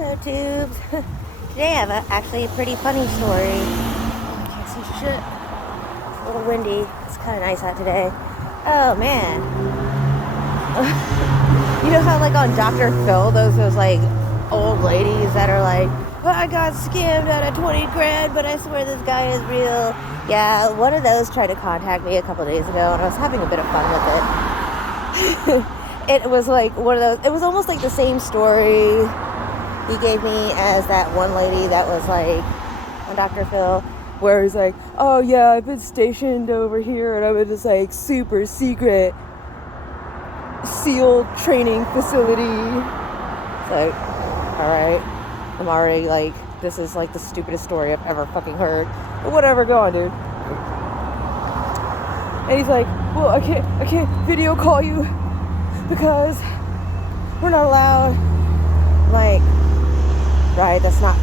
Hello, tubes. Today I have actually a pretty funny story. Oh, I can't see shit. It's a little windy. It's kind of nice out today. Oh, man. You know how, like, on Dr. Phil, those like, old ladies that are like, well, I got scammed out of 20 grand, but I swear this guy is real. Yeah, one of those tried to contact me a couple days ago, and I was having a bit of fun with it. It was like one of those, it was almost like the same story he gave me as that one lady that was like on Dr. Phil, where he's like, oh yeah, I've been stationed over here and I'm in this like super secret SEAL training facility. It's like, alright, I'm already like, this is like the stupidest story I've ever fucking heard. But whatever, go on, dude. And he's like, well, I can't video call you because we're not allowed, like, right, that's not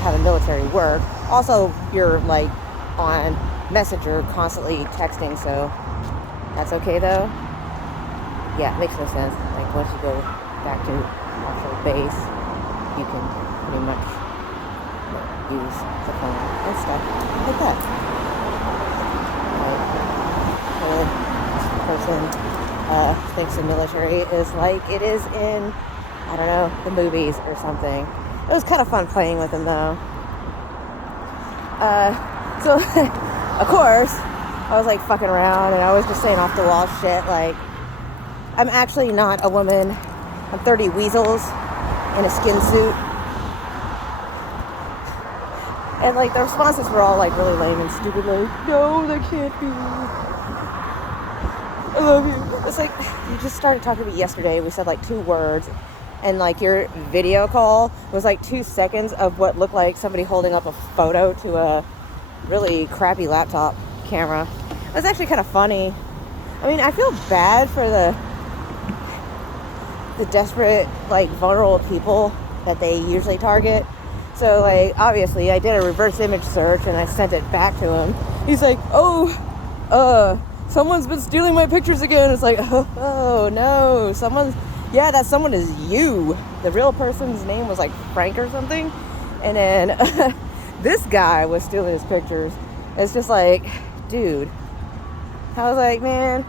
how the military work. Also, you're like on Messenger constantly texting, so that's okay though. Yeah, it makes no sense. Like, once you go back to actual base, you can pretty much use the phone and stuff like that. This person thinks the military is like it is in, I don't know, the movies or something. It was kind of fun playing with him though. So of course I was like fucking around and I was just saying off the wall shit like, I'm actually not a woman, I'm 30 weasels in a skin suit. And like the responses were all like really lame and stupid, like, no, that can't be. I love you. It's like, you just started talking to me yesterday. We said like 2 words. And like your video call was like 2 seconds of what looked like somebody holding up a photo to a really crappy laptop camera. It was actually kind of funny. I mean, I feel bad for the desperate, like, vulnerable people that they usually target. So like, obviously I did a reverse image search and I sent it back to him. He's like, someone's been stealing my pictures again. It's like, oh no, that someone is you. The real person's name was like Frank or something. And then this guy was stealing his pictures. It's just like, dude. I was like, man,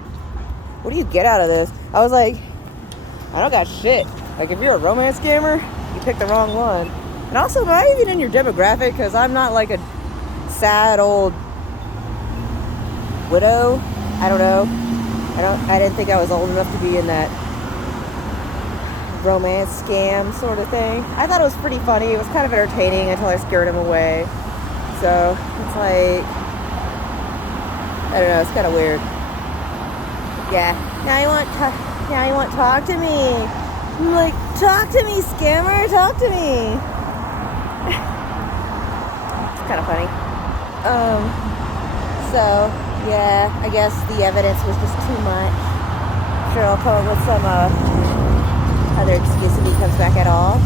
what do you get out of this? I was like, I don't got shit. Like, if you're a romance scammer, you picked the wrong one. And also, am I even in your demographic? Because I'm not like a sad old widow. I don't know. I didn't think I was old enough to be in that romance scam sort of thing. I thought it was pretty funny. It was kind of entertaining until I scared him away. So it's like, I don't know. It's kind of weird. Yeah. Now you want to talk to me? I'm like, talk to me, scammer. Talk to me. It's kind of funny. So. Yeah, I guess the evidence was just too much. Sure, I'll come up with some other excuse if he comes back at all.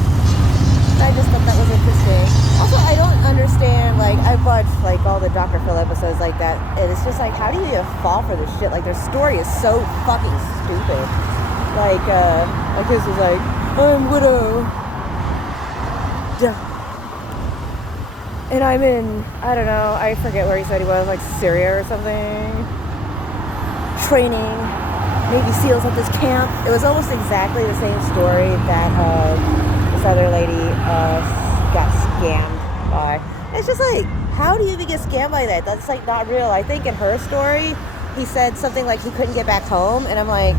I just thought that was interesting. Also, I don't understand, like, I've watched, like, all the Dr. Phil episodes like that, and it's just like, how do you even fall for this shit? Like, their story is so fucking stupid. Like his was like, I'm widow. Duh. And I'm in, I don't know, I forget where he said he was, like Syria or something. Training Navy SEALs at this camp. It was almost exactly the same story that this other lady got scammed by. It's just like, how do you even get scammed by that? That's like not real. I think in her story, he said something like he couldn't get back home. And I'm like,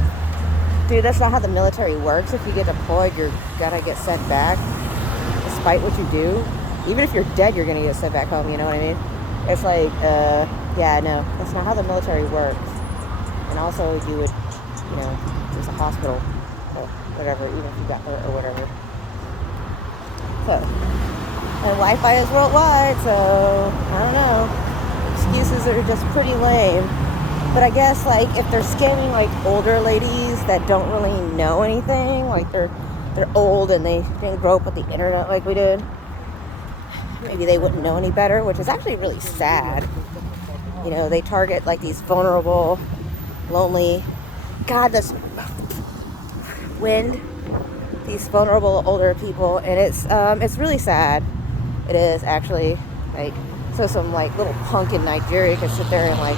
dude, that's not how the military works. If you get deployed, you're gonna get sent back, despite what you do. Even if you're dead, you're gonna get sent back home, you know what I mean? It's like, yeah, no, that's not how the military works. And also, you would, you know, there's a hospital or whatever, even if you got hurt or whatever. So, and Wi-Fi is worldwide, so, I don't know. Excuses are just pretty lame. But I guess, like, if they're scamming, like, older ladies that don't really know anything, like, they're old and they didn't grow up with the internet like we did, maybe they wouldn't know any better, which is actually really sad. You know, they target like these vulnerable, lonely, God, this wind these vulnerable older people, and it's really sad. It is actually, like, so some like little punk in Nigeria can sit there and like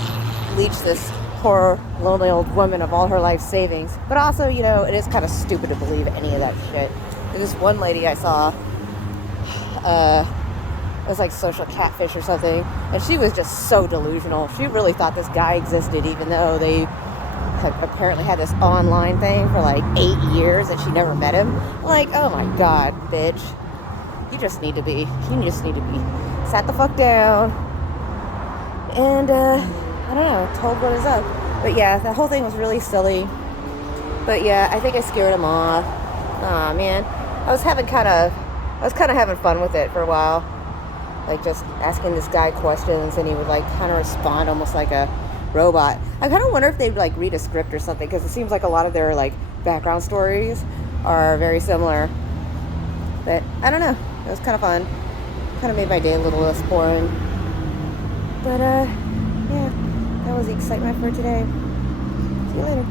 leech this poor lonely old woman of all her life savings. But also, you know, it is kind of stupid to believe any of that shit. There's this one lady I saw, it was like social catfish or something, and she was just so delusional. She really thought this guy existed, even though they had apparently had this online thing for like 8 years and she never met him. Like, oh my god, bitch. You just need to be sat the fuck down and I don't know, told what is up. But yeah, the whole thing was really silly. But yeah, I think I scared him off. Aw, man. I was kind of having fun with it for a while. Like, just asking this guy questions, and he would like kind of respond almost like a robot. I kind of wonder if they'd like read a script or something, because it seems like a lot of their like background stories are very similar. But I don't know. It was kind of fun. Kind of made my day a little less boring. But yeah, that was the excitement for today. See you later.